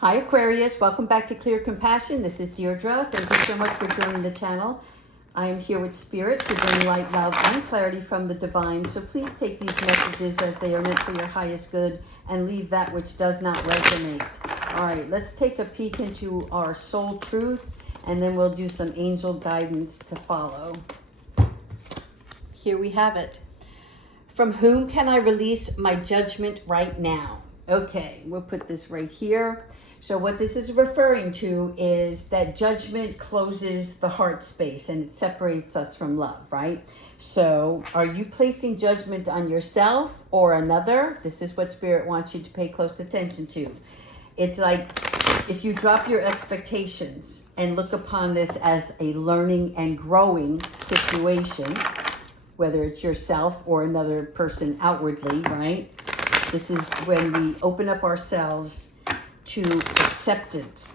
Hi Aquarius, welcome back to Clear Compassion. This is Deirdre. Thank you so much for joining the channel. I am here with Spirit to bring light, love, and clarity from the divine. So please take these messages as they are meant for your highest good and leave that which does not resonate. All right, let's take a peek into our soul truth and then we'll do some angel guidance to follow. Here we have it. From whom can I release my judgment right now? Okay, we'll put this right here. So what this is referring to is that judgment closes the heart space and it separates us from love, right? So are you placing judgment on yourself or another? This is what Spirit wants you to pay close attention to. It's like if you drop your expectations and look upon this as a learning and growing situation, whether it's yourself or another person outwardly, right? This is when we open up ourselves to acceptance,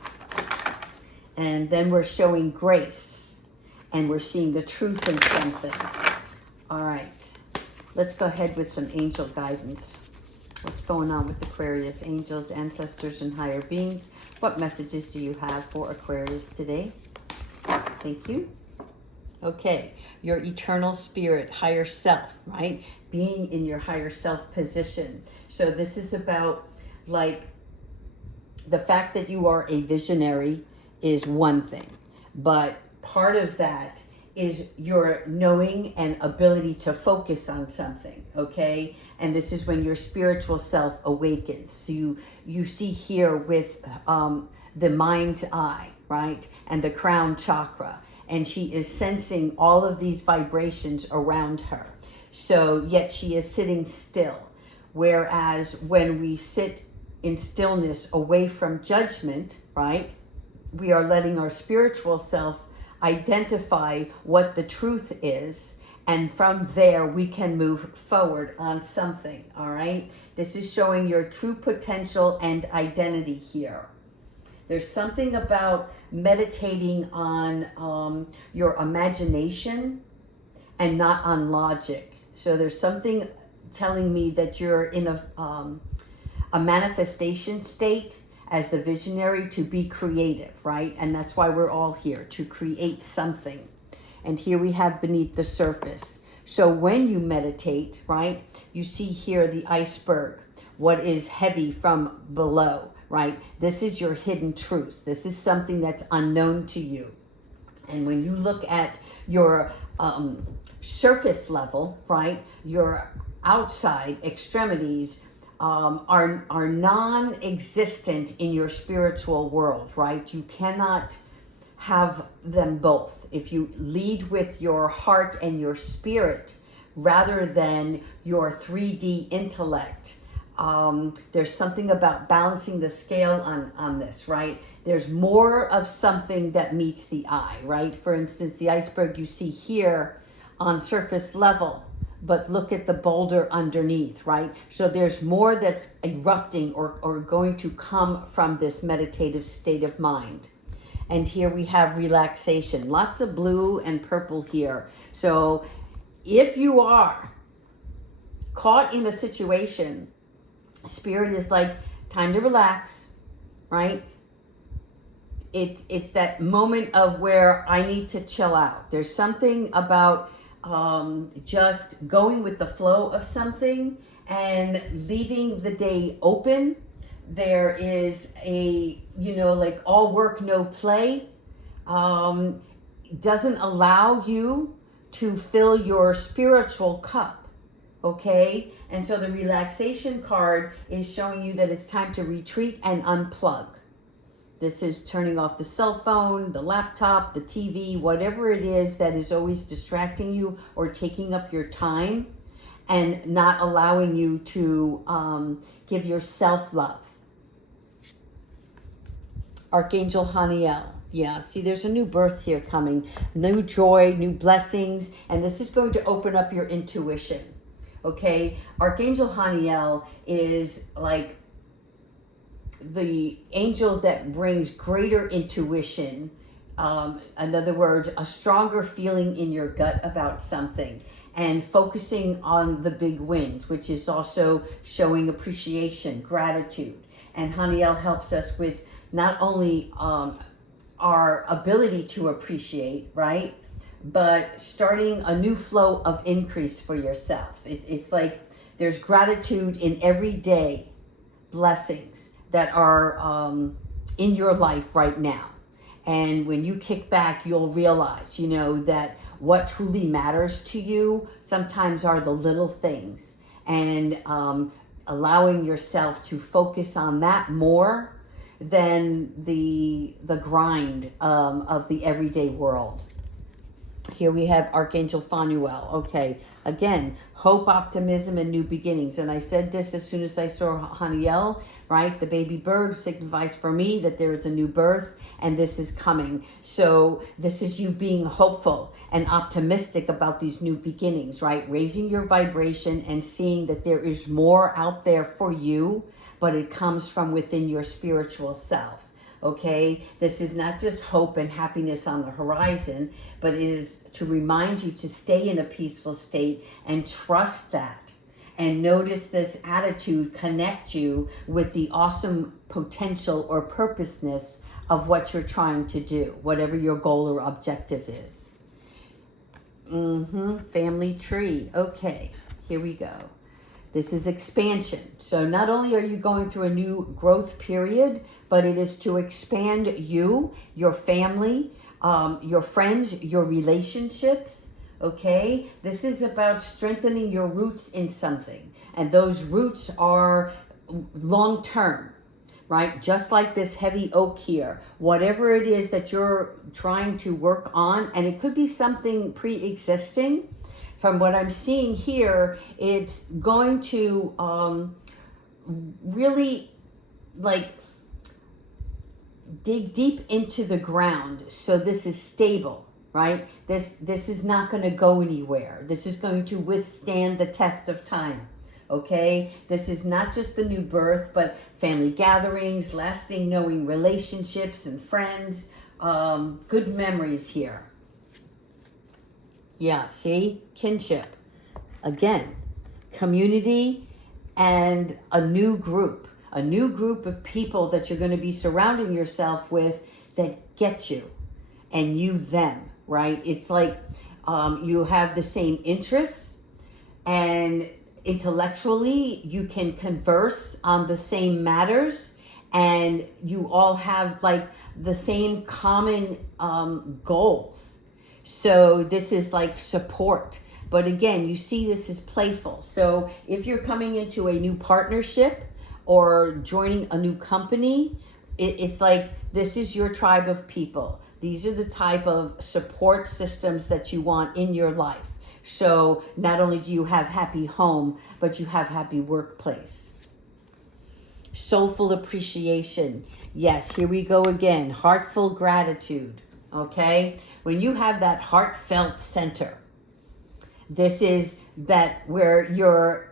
and then we're showing grace and we're seeing the truth in something. All right, let's go ahead with some angel guidance. What's going on with Aquarius? Angels, ancestors, and higher beings, what messages do you have for Aquarius today? Thank you. Okay, your eternal spirit, higher self, right? Being in your higher self position. So this is about like the fact that you are a visionary is one thing, but part of that is your knowing and ability to focus on something, okay? And this is when your spiritual self awakens. So you see here with the mind's eye, right? And the crown chakra. And she is sensing all of these vibrations around her. So yet she is sitting still. Whereas when we sit in stillness away from judgment, right? We are letting our spiritual self identify what the truth is. And from there, we can move forward on something, all right? This is showing your true potential and identity here. There's something about meditating on your imagination and not on logic. So there's something telling me that you're in a manifestation state as the visionary to be creative, right? And that's why we're all here, to create something. And here we have beneath the surface. So when you meditate, right, you see here the iceberg, what is heavy from below, right? This is your hidden truth. This is something that's unknown to you. And when you look at your surface level, right, your outside extremities are non-existent in your spiritual world, right? You cannot have them both. If you lead with your heart and your spirit rather than your 3D intellect, there's something about balancing the scale on this, right? There's more of something that meets the eye, right? For instance, the iceberg you see here on surface level, but look at the boulder underneath, right? So there's more that's erupting or going to come from this meditative state of mind. And here we have relaxation, lots of blue and purple here. So if you are caught in a situation, Spirit is like, time to relax, right? It's that moment of where I need to chill out. There's something about just going with the flow of something and leaving the day open. There is a, like all work, no play, doesn't allow you to fill your spiritual cup, okay? And so the relaxation card is showing you that it's time to retreat and unplug. This is turning off the cell phone, the laptop, the TV, whatever it is that is always distracting you or taking up your time and not allowing you to give yourself love. Archangel Haniel. Yeah, see, there's a new birth here coming. New joy, new blessings, and this is going to open up your intuition, okay? Archangel Haniel is like the angel that brings greater intuition. In other words, a stronger feeling in your gut about something and focusing on the big wins, which is also showing appreciation, gratitude. And Haniel helps us with not only our ability to appreciate, right? But starting a new flow of increase for yourself. It's like there's gratitude in everyday blessings that are in your life right now. And when you kick back, you'll realize, that what truly matters to you sometimes are the little things. And allowing yourself to focus on that more than the grind of the everyday world. Here we have Archangel Phanuel. Okay, again, hope, optimism, and new beginnings. And I said this as soon as I saw Haniel, right? The baby bird signifies for me that there is a new birth and this is coming. So this is you being hopeful and optimistic about these new beginnings, right? Raising your vibration and seeing that there is more out there for you, but it comes from within your spiritual self. Okay, this is not just hope and happiness on the horizon, but it is to remind you to stay in a peaceful state and trust that. And notice this attitude connect you with the awesome potential or purposeness of what you're trying to do, whatever your goal or objective is. Family tree. Okay, here we go. This is expansion. So not only are you going through a new growth period, but it is to expand you, your family, your friends, your relationships. Okay? This is about strengthening your roots in something. And those roots are long-term, right? Just like this heavy oak here. Whatever it is that you're trying to work on, and it could be something pre-existing. From what I'm seeing here, it's going to really dig deep into the ground. So this is stable, right? This is not going to go anywhere. This is going to withstand the test of time. Okay? This is not just the new birth, but family gatherings, lasting knowing relationships and friends, good memories here. Yeah, see? Kinship. Again, community and a new group of people that you're going to be surrounding yourself with that get you and you them, right? It's like you have the same interests and intellectually you can converse on the same matters and you all have like the same common goals. So this is like support. But again, you see this is playful. So if you're coming into a new partnership or joining a new company, it's like this is your tribe of people. These are the type of support systems that you want in your life. So not only do you have happy home, but you have happy workplace. Soulful appreciation. Yes, here we go again. Heartful gratitude. Okay? When you have that heartfelt center, this is that where your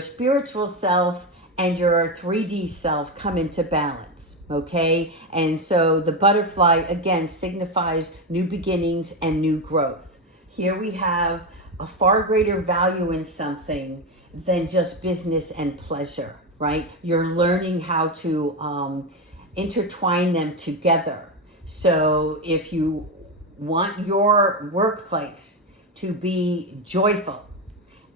spiritual self and your 3D self come into balance. Okay? And so the butterfly, again, signifies new beginnings and new growth. Here we have a far greater value in something than just business and pleasure, right? You're learning how to intertwine them together. So if you want your workplace to be joyful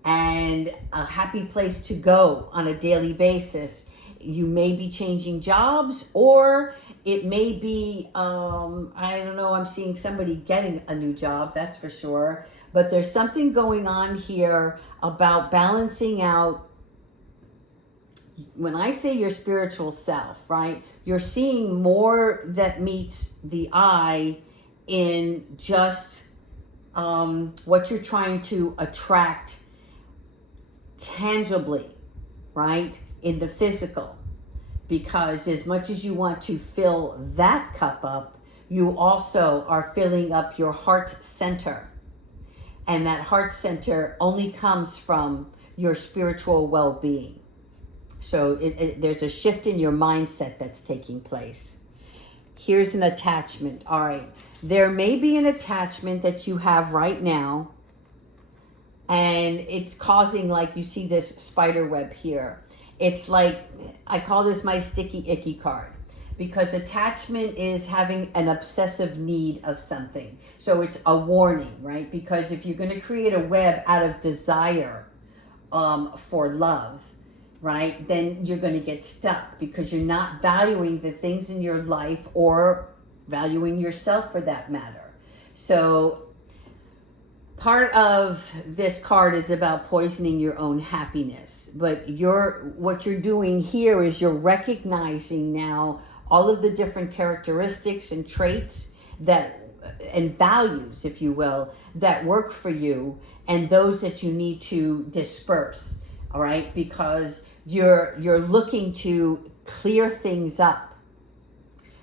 and a happy place to go on a daily basis, you may be changing jobs, or it may be, I don't know, I'm seeing somebody getting a new job, that's for sure. But there's something going on here about balancing out. When I say your spiritual self, right, you're seeing more that meets the eye in just what you're trying to attract tangibly, right, in the physical. Because as much as you want to fill that cup up, you also are filling up your heart center. And that heart center only comes from your spiritual well-being. So there's a shift in your mindset that's taking place. Here's an attachment. All right. There may be an attachment that you have right now, and it's causing, like, you see this spider web here. It's like, I call this my sticky icky card. because attachment is having an obsessive need of something. So it's a warning, right? Because if you're going to create a web out of desire for love, right, then you're going to get stuck because you're not valuing the things in your life or valuing yourself for that matter. So part of this card is about poisoning your own happiness, but what you're doing here is you're recognizing now all of the different characteristics and traits that and values, if you will, that work for you, and those that you need to disperse. All right, because you're looking to clear things up.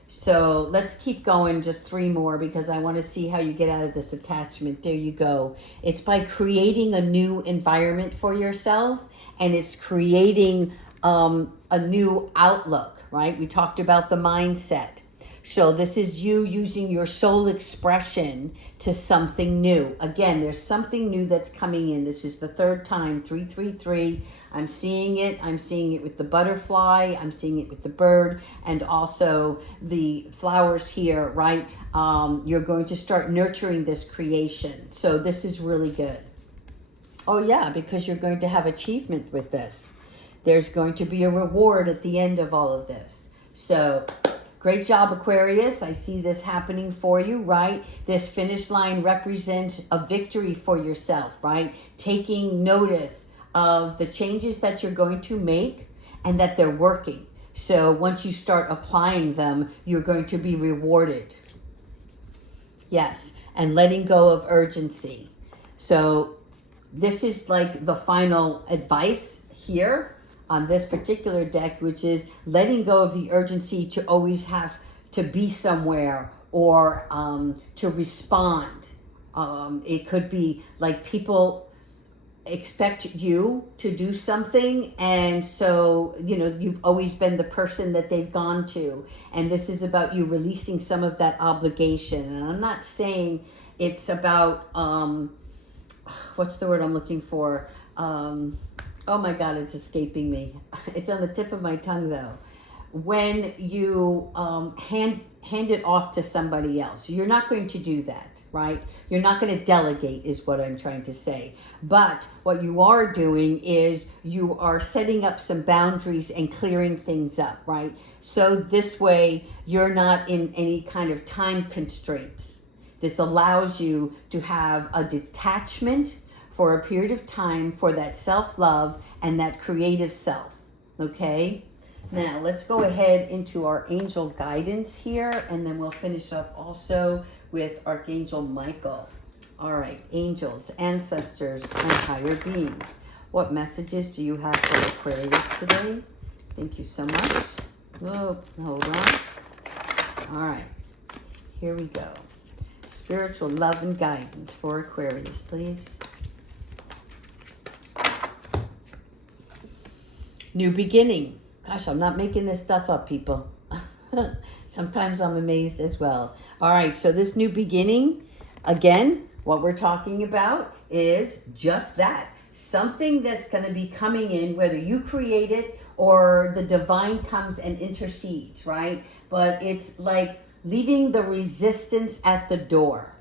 So let's keep going, just 3 more, because I want to see how you get out of this attachment. There you go. It's by creating a new environment for yourself, and it's creating a new outlook, right? We talked about the mindset. So this is you using your soul expression to something new. Again, there's something new that's coming in. This is the 3rd time, 333. I'm seeing it. I'm seeing it with the butterfly. I'm seeing it with the bird, and also the flowers here, right? You're going to start nurturing this creation. So this is really good. Oh yeah, because you're going to have achievement with this. There's going to be a reward at the end of all of this. So great job, Aquarius. I see this happening for you, right? This finish line represents a victory for yourself, right? Taking notice of the changes that you're going to make and that they're working. So once you start applying them, you're going to be rewarded. Yes, and letting go of urgency. So this is like the final advice here on this particular deck, which is letting go of the urgency to always have to be somewhere or to respond. It could be like people expect you to do something, and so you've always been the person that they've gone to, and this is about you releasing some of that obligation. And I'm not saying it's about what's the word I'm looking for? Oh my God, it's escaping me. It's on the tip of my tongue though. When you hand it off to somebody else, you're not going to do that, right? You're not going to delegate is what I'm trying to say. But what you are doing is you are setting up some boundaries and clearing things up, right? So this way you're not in any kind of time constraints. This allows you to have a detachment for a period of time for that self-love and that creative self, okay? Now, let's go ahead into our angel guidance here, and then we'll finish up also with Archangel Michael. All right, angels, ancestors, and higher beings. What messages do you have for Aquarius today? Thank you so much. Oh, hold on. All right, here we go. Spiritual love and guidance for Aquarius, please. New beginning. Gosh, I'm not making this stuff up, people. Sometimes I'm amazed as well. All right, so this new beginning, again, what we're talking about is just that. Something that's going to be coming in, whether you create it or the divine comes and intercedes, right? But it's like leaving the resistance at the door,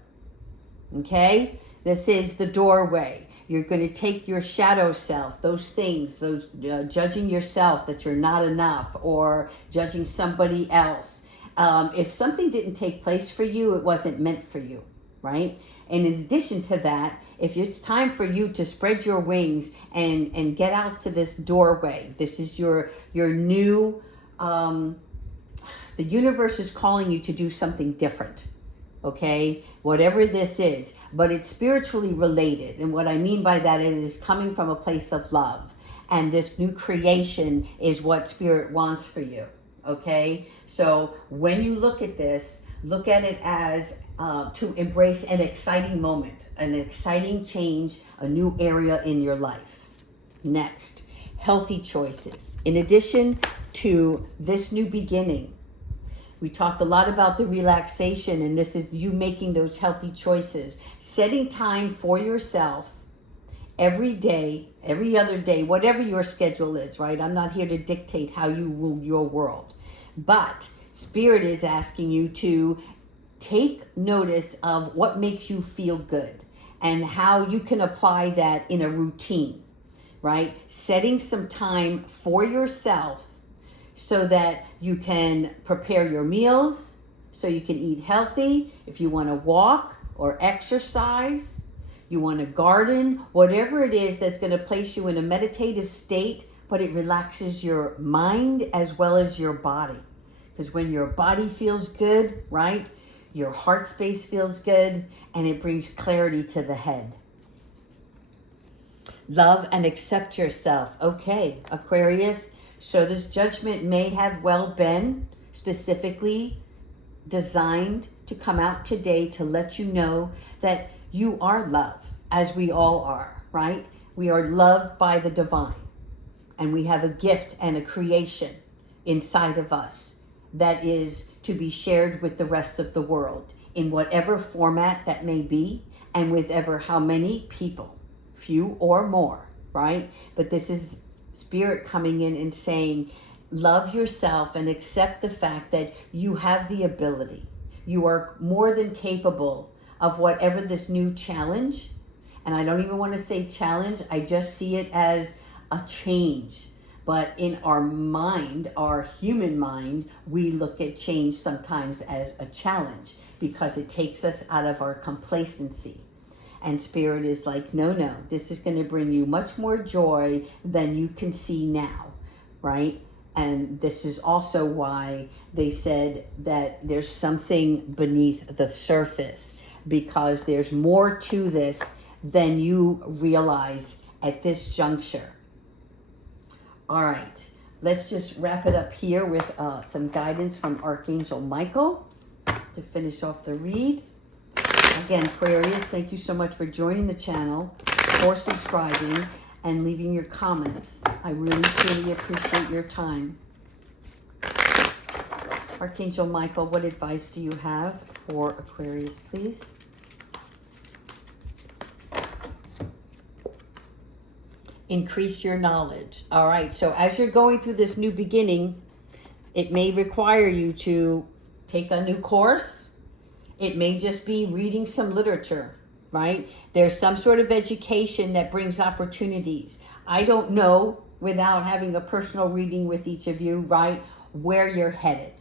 okay? This is the doorway. You're going to take your shadow self, those things, those judging yourself that you're not enough, or judging somebody else. If something didn't take place for you, it wasn't meant for you, right? And in addition to that, if it's time for you to spread your wings and get out to this doorway, this is your new, the universe is calling you to do something different. Okay, whatever this is, but it's spiritually related. And what I mean by that, it is coming from a place of love. And this new creation is what Spirit wants for you. Okay, so when you look at this, look at it as to embrace an exciting moment, an exciting change, a new area in your life. Next, healthy choices. In addition to this new beginning, we talked a lot about the relaxation, and this is you making those healthy choices. Setting time for yourself every day, every other day, whatever your schedule is, right? I'm not here to dictate how you rule your world. But Spirit is asking you to take notice of what makes you feel good and how you can apply that in a routine, right? Setting some time for yourself so that you can prepare your meals, so you can eat healthy. If you want to walk or exercise, you want to garden, whatever it is that's going to place you in a meditative state, but it relaxes your mind as well as your body. Because when your body feels good, right, your heart space feels good, and it brings clarity to the head. Love and accept yourself. Okay, Aquarius, so this judgment may have well been specifically designed to come out today to let you know that you are love, as we all are, right? We are loved by the divine, and we have a gift and a creation inside of us that is to be shared with the rest of the world in whatever format that may be, and with ever how many people, few or more, right? But this is Spirit coming in and saying, love yourself and accept the fact that you have the ability. You are more than capable of whatever this new challenge, and I don't even want to say challenge, I just see it as a change. But in our mind, our human mind, we look at change sometimes as a challenge because it takes us out of our complacency. And Spirit is like, no, this is going to bring you much more joy than you can see now, right? And this is also why they said that there's something beneath the surface, because there's more to this than you realize at this juncture. All right, let's just wrap it up here with some guidance from Archangel Michael to finish off the read. Again, Aquarius, thank you so much for joining the channel, for subscribing, and leaving your comments. I really, truly appreciate your time. Archangel Michael, what advice do you have for Aquarius, please? Increase your knowledge. All right, so as you're going through this new beginning, it may require you to take a new course. It may just be reading some literature, right? There's some sort of education that brings opportunities. I don't know, without having a personal reading with each of you, right, where you're headed.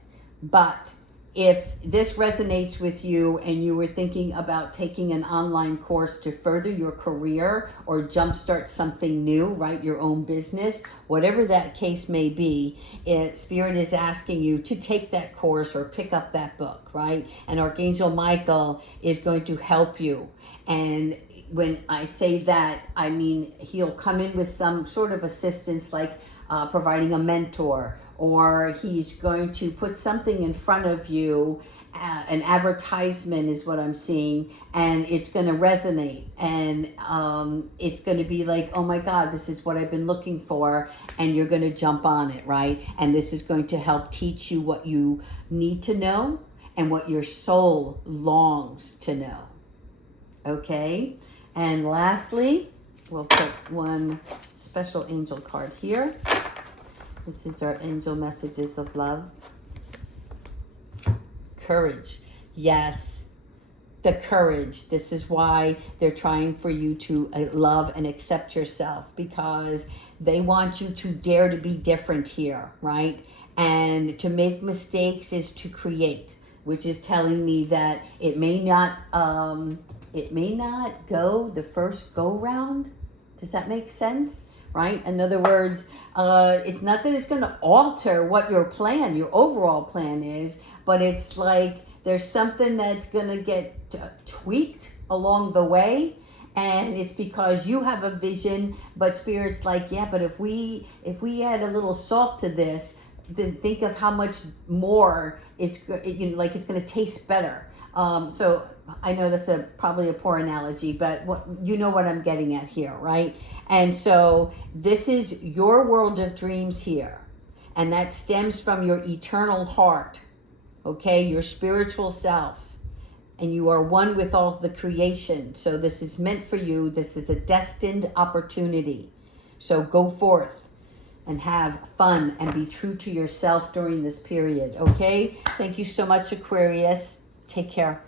But if this resonates with you and you were thinking about taking an online course to further your career or jumpstart something new, right, your own business, whatever that case may be, Spirit is asking you to take that course or pick up that book, right? And Archangel Michael is going to help you. And when I say that, I mean he'll come in with some sort of assistance, like providing a mentor, or he's going to put something in front of you, an advertisement is what I'm seeing, and it's going to resonate, and it's going to be like, oh my God, this is what I've been looking for, and you're going to jump on it, right? And this is going to help teach you what you need to know and what your soul longs to know. Okay? And lastly, we'll put one special angel card here. This is our angel messages of love. Courage. Yes, the courage. This is why they're trying for you to love and accept yourself, because they want you to dare to be different here, right? And to make mistakes is to create, which is telling me that it may not go the first go round. Does that make sense? Right? In other words, it's not that it's going to alter what your overall plan is, but it's like there's something that's going to get tweaked along the way, and it's because you have a vision, but Spirit's like, yeah, but if we add a little salt to this, then think of how much more it's going to taste better. So I know that's probably a poor analogy, but you know what I'm getting at here, right? And so this is your world of dreams here, and that stems from your eternal heart, okay, your spiritual self, and you are one with all the creation. So this is meant for you. This is a destined opportunity. So go forth. and have fun and be true to yourself during this period, okay? Thank you so much, Aquarius. Take care.